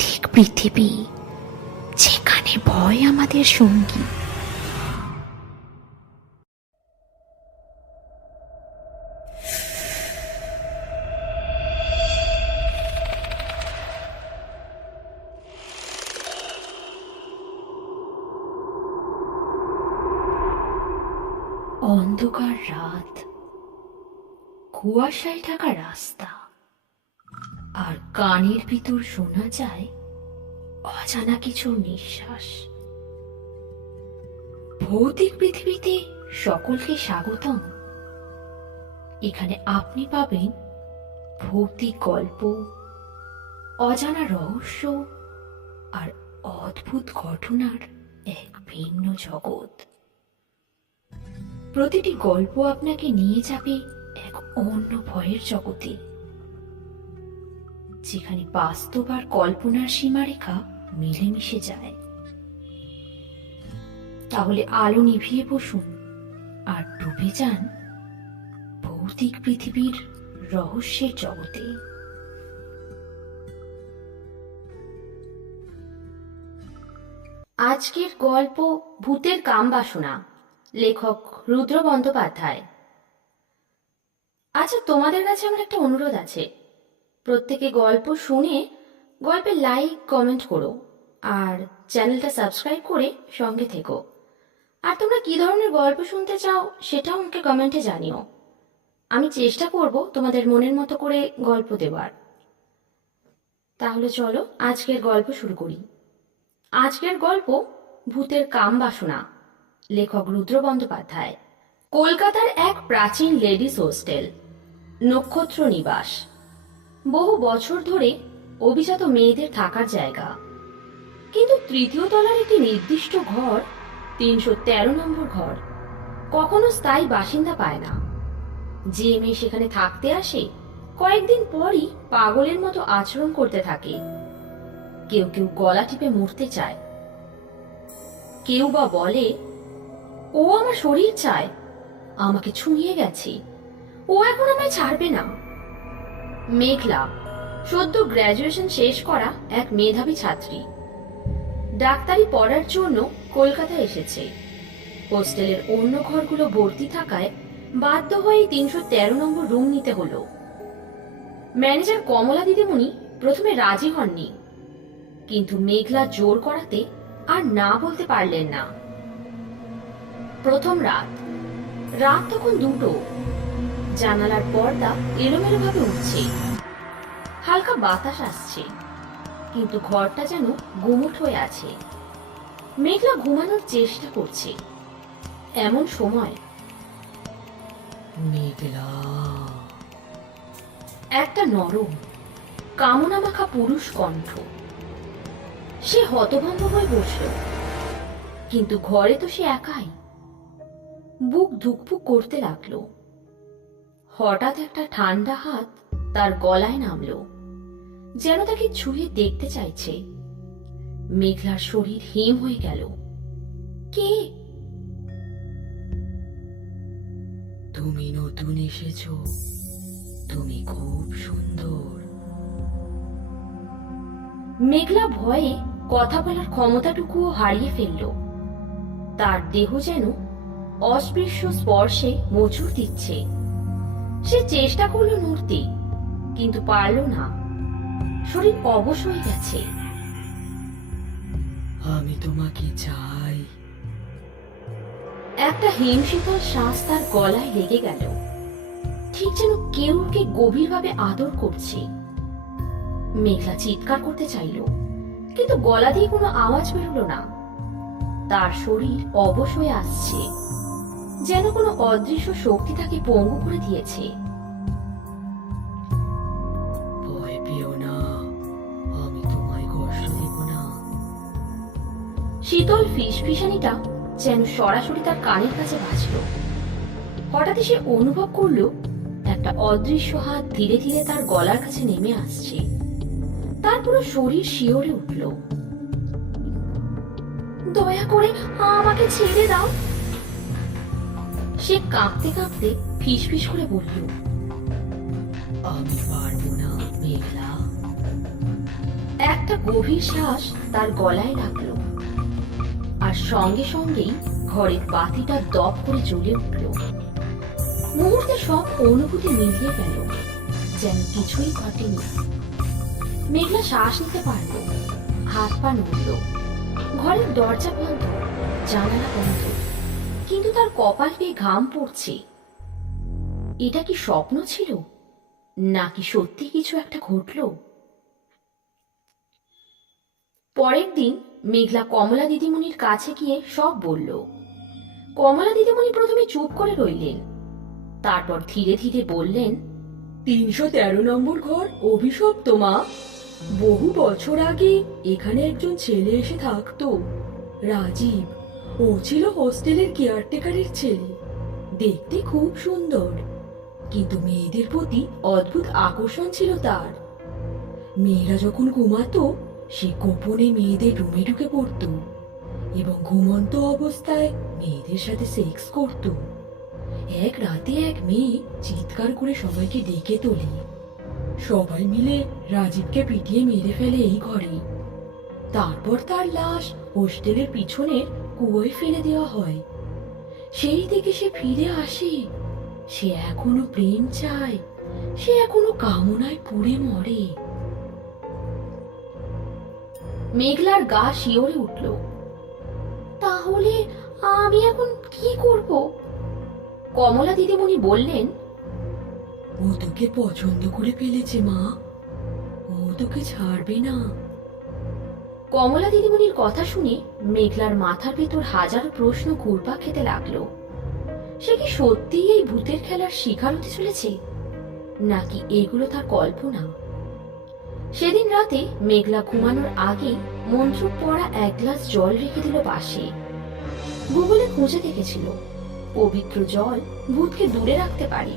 ভৌতিক পৃথিবী যেখানে ভয় আমাদের সঙ্গী। অন্ধকার রাত কুয়াশায় ঢাকা রাস্তা। আর কানের ভিতর শোনা যায় অজানা কিছু নিঃশ্বাস। ভৌতিক পৃথিবীতে সকলকে স্বাগতম। এখানে আপনি পাবেন ভৌতিক গল্প, অজানা রহস্য আর অদ্ভুত ঘটনার এক ভিন্ন জগৎ। প্রতিটি গল্প আপনাকে নিয়ে যাবে এক অন্য ভয়ের জগতে। যেখানে বাস্তব আর কল্পনার সীমারেখা মিলেমিশে যায়। তাহলে আলো নিভিয়ে বসুন আর ডুবে যান ভৌতিক পৃথিবীর রহস্যের জগতে। আজকের গল্প ভূতের কাম বাসনা, লেখক রুদ্র বন্দ্যোপাধ্যায়। আচ্ছা তোমাদের কাছে আমার একটা অনুরোধ আছে। প্রত্যেকে গল্প শুনে গল্পে লাইক কমেন্ট করো আর চ্যানেলটা সাবস্ক্রাইব করে সঙ্গে থেকো। আর তোমরা কি ধরনের গল্প শুনতে চাও সেটাও আমাকে কমেন্টে জানিও। আমি চেষ্টা করব তোমাদের মনের মতো করে গল্প দেওয়ার তাহলে চলো আজকের গল্প শুরু করি। আজকের গল্প ভূতের কাম বাসনা, লেখক রুদ্র বন্দ্যোপাধ্যায়। কলকাতার এক প্রাচীন লেডিস হোস্টেল নক্ষত্র নিবাস বহু বছর ধরে অভিজাত মেয়েদের থাকার জায়গা। কিন্তু তৃতীয় তলার একটি নির্দিষ্ট ঘর, তিনশো তেরো নম্বর ঘর, কখনো স্থায়ী বাসিন্দা পায় না। যে মেয়ে সেখানে থাকতে আসে, কয়েকদিন পরই পাগলের মতো আচরণ করতে থাকে। কেউ কেউ গলা টিপে মরতে চায়। কেউ বা বলে, ও আমার শরীর চায়, আমাকে ছুঁয়ে গেছে। ও এখন আমায় ছাড়বে না। মেঘলা। সদ্য গ্র্যাজুয়েশন শেষ করা এক মেধাবী ছাত্রী। ডাক্তারি পড়ার জন্য কলকাতায় এসেছে। হোস্টেলের অন্য ঘরগুলো ভর্তি থাকায় বাধ্য হয়ে তিনশো তেরো নম্বর রুম নিতে হলো। ম্যানেজার কমলা দিদিমণি প্রথমে রাজি হননি। কিন্তু মেঘলা জোর করাতে আর না বলতে পারলেন না। প্রথম রাত। রাত তখন দুটো। জানালার পর্দা এলোমেলো ভাবে উঠছে। হালকা বাতাস আসছে। কিন্তু ঘরটা যেন গুমুট হয়ে আছে। মেঘলা ঘুমানোর চেষ্টা করছে। এমন সময় মেঘলা। একটা নরম কামনা মাখা পুরুষ কণ্ঠ। সে হতভম্ব হয়ে বসল। কিন্তু ঘরে তো সে একাই। বুক ধুকপুক করতে লাগল। হঠাৎ একটা ঠান্ডা হাত তার গলায় নামলো যেন তাকে ছুঁয়ে দেখতে চাইছে। মেঘলার শরীর হিম হয়ে গেল। কে? তুমি নতুন এসেছ। তুমি খুব সুন্দর। মেঘলা ভয়ে কথা বলার ক্ষমতাটুকুও হারিয়ে ফেলল। তার দেহ যেন অস্পৃশ্য স্পর্শে মোচড় দিচ্ছে। সে চেষ্টা করল নড়তে কিন্তু পারল না। শরীর অবশ হয়ে গেছে। আমি তোমাকে চাই। একটা হিমশীতল শ্বাস তার গলায় লেগে গেল। ঠিক যেন কেউ ওকে গভীরভাবে আদর করছে। মেঘলা চিৎকার করতে চাইল কিন্তু গলা দিয়ে কোনো আওয়াজ বেরোলো না। তার শরীর অবশ হয়ে আসছে। যেন কোনো অদৃশ্য শক্তি তাকে পঙ্গু করে দিয়েছে। ভয় পেও না আমি তোমায় কষ্ট দেব না। শীতল ফিসফিসানিটা যেন সরাসরি তার কানের কাছে বাজল। হঠাৎই সে অনুভব করল একটা অদৃশ্য হাত ধীরে ধীরে তার গলার কাছে নেমে আসছে। তার পুরো শরীর শিওরে উঠল। দয়া করে আমাকে ছেড়ে দাও। সে কাঁপতে কাঁপতে ফিসফিস করে বলল, আমি পারব না, মেঘলা। একটা গভীর শ্বাস তার গলায় লাগল আর সঙ্গে সঙ্গেই ঘরের বাতিটা দপ করে জ্বলে উঠল। মুহূর্তে সব অনুভূতি মিলিয়ে গেল, যেন কিছুই ঘটেনি। মেঘলা শ্বাস নিতে পারল, হাত পা নড়ল। ঘরের দরজা বন্ধ, জানালা বন্ধ। তার কপাল পেয়ে ঘাম পড়ছে। এটা কি স্বপ্ন ছিল? নাকি সত্যি কিছু একটা ঘটলো? পরের দিন মেঘলা কমলা দিদিমণির কাছে গিয়ে সব বলল। কমলা দিদিমণি প্রথমে চুপ করে রইলেন। তারপর ধীরে ধীরে বললেন, তিনশো তেরো নম্বর ঘর অভিশপ্ত, মা। বহু বছর আগে এখানে একজন ছেলে এসে থাকতো। রাজীব ও ছিল হোস্টেলের কেয়ারটেকারের ছেলে। দেখতে খুব সুন্দর। কিন্তু মেয়েদের প্রতি অদ্ভুত আকর্ষণ ছিল তার। মেয়েরা যখন ঘুমাতো, সে গোপনে মেয়েদের রুমে ঢুকে পড়তো এবং ঘুমন্ত অবস্থায় মেয়েদের সাথে সেক্স করতো। এক রাতে এক মেয়ে চিৎকার করে সবাইকে ডেকে তোলে। সবাই মিলে রাজীবকে পিটিয়ে মেরে ফেলে এই ঘরে। তারপর তার লাশ হোস্টেলের পিছনের কুয়োয় ফেলে দেওয়া হয়? সেই থেকে সে ফিরে আসে। সে এখনও প্রেম চায়। সে এখনও কামনায় পুড়ে মরে। মেঘলার গা শিওরে উঠল। তাহলে আমি এখন কি করব? কমলা দিদিমণি বললেন, ও তোকে পছন্দ করে ফেলেছে মা। ও তোকে ছাড়বে না। কমলা দিদিমণির কথা শুনে মেঘলার মাথার ভেতর হাজার প্রশ্ন ঘুরপা খেতে লাগল। সে কি সত্যিই এই ভূতের খেলার শিকার হতে চলেছে? নাকি এগুলো তার কল্পনা? সেদিন রাতে মেঘলা ঘুমানোর আগে মন্ত্র পড়া এক গ্লাস জল রেখে দিল পাশে। গুগলে খুঁজে দেখেছিল, পবিত্র জল ভূতকে দূরে রাখতে পারে।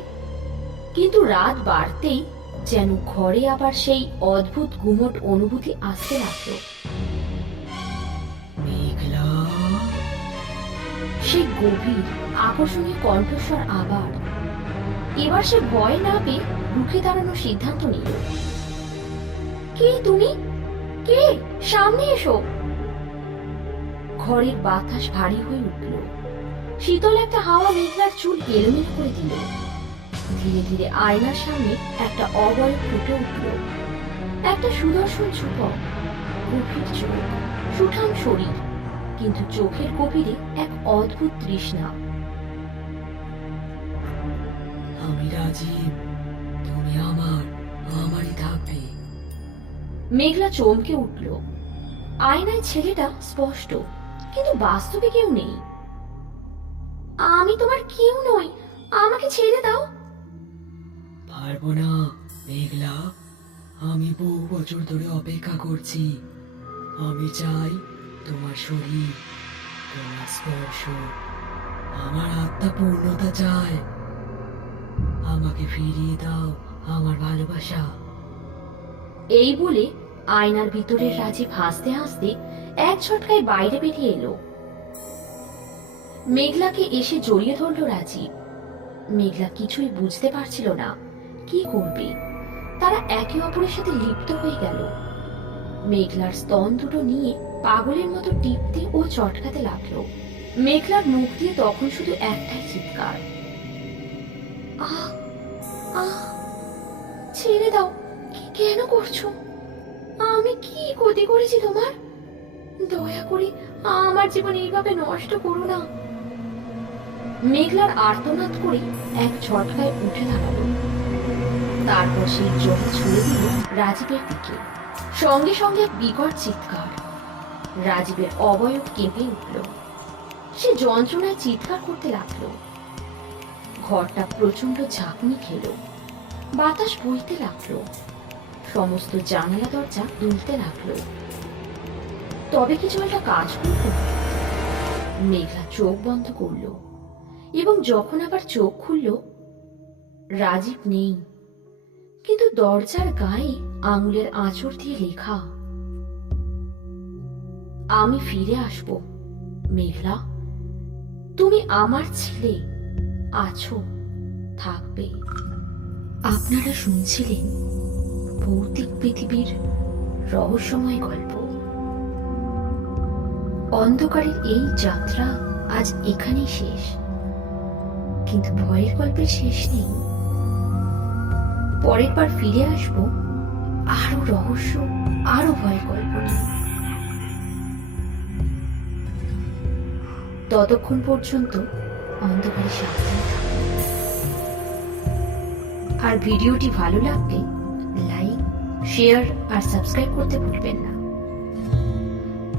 কিন্তু রাত বাড়তেই যেন ঘরে আবার সেই অদ্ভুত গুমট অনুভূতি আসতে লাগল। সেই গভীর, আকর্ষণীয় কণ্ঠস্বর আবার। এবার সে ভয় না পেয়ে রুখে দাঁড়ানোর সিদ্ধান্ত নিল। কে তুমি? কে? সামনে এসো। ঘরের বাতাস ভারী হয়ে উঠল। শীতল একটা হাওয়া মেঘলার চুল এলোমেলো করে দিল। ধীরে ধীরে আয়নার সামনে একটা অবয়ব ফুটে উঠল। একটা সুদর্শন যুবক গভীর চোখ, সুঠাম শরীর। কিন্তু চোখের গভীরে এক অদ্ভুত তৃষ্ণা। আমি রাজীব তুমি আমার আমারই থাকবে। মেঘলা চমকে উঠল। আয়নায় ছেলেটা স্পষ্ট কিন্তু বাস্তবে কেউ নেই। আমি তোমার কেউ নই আমাকে ছেড়ে দাও। পারব না মেঘলা। আমি বহু বছর ধরে অপেক্ষা করছি। আমি চাই তোমার শরীর, তোমার স্পর্শ, আমার আত্মা পূর্ণতা চায়। আমাকে ফিরিয়ে দাও আমার ভালোবাসা। এই বলে আয়নার ভিতরে রাজীব হাসতে হাসতে এক ছটকায় বাইরে বেরিয়ে এলো। মেঘলাকে এসে জড়িয়ে ধরল রাজীব। মেঘলা কিছুই বুঝতে পারছিল না, কি করবে? তারা একে অপরের সাথে লিপ্ত হয়ে গেল। মেঘলার স্তন দুটো নিয়ে পাগলের মতো টিপতে ও চটকাতে লাগল। মেঘলার মুখ দিয়ে তখন শুধু একটাই চিৎকার। আহ ছেড়ে দাও কেন করছ? আমি কি ক্ষতি করেছি তোমার? দয়া করে আমার জীবন এইভাবে নষ্ট করো না। মেঘলার আর্তনাদ করে এক ঝটকায় উঠে দাঁড়াল। তারপর সেই জমি ছুড়ে দিল রাজীবের দিকে। সঙ্গে সঙ্গে এক বিকট চিৎকার। রাজীবের অবয়ব কেঁপে উঠল। সে যন্ত্রণায় চিৎকার করতে লাগল। ঘরটা প্রচণ্ড ঝাঁকুনি খেলো। বাতাস বইতে লাগল। সমস্ত জানালা দরজা দুলতে লাগল। তবে কি জলটা কাজ করল মেঘলা চোখ বন্ধ করল এবং যখন আবার চোখ খুলল, রাজীব নেই। কিন্তু দরজার গায়ে আঙুলের আঁচড় দিয়ে লেখা। আমি ফিরে আসব। মেঘলা, তুমি আমার ছেলে, আছো, থাকবে। আপনারা শুনছিলেন ভৌতিক পৃথিবীর রহস্যময় গল্প। অন্ধকারের এই যাত্রা আজ এখানেই শেষ। কিন্তু ভয়ের গল্পের শেষ নেই। পরের বার ফিরে আসব আরও রহস্য আরও ভয়ের গল্প নিয়ে। ততক্ষণ পর্যন্ত অন্ধকারে সাবধানে আর ভিডিওটি ভালো লাগলে লাইক, শেয়ার আর সাবস্ক্রাইব করতে ভুলবেন না।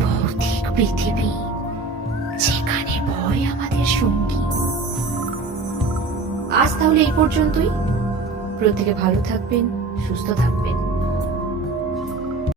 ভৌতিক পৃথিবী, যেখানে ভয় আমাদের সঙ্গী। আজ তাহলে এই পর্যন্তই। প্রত্যেকে ভালো থাকবেন, সুস্থ থাকবেন।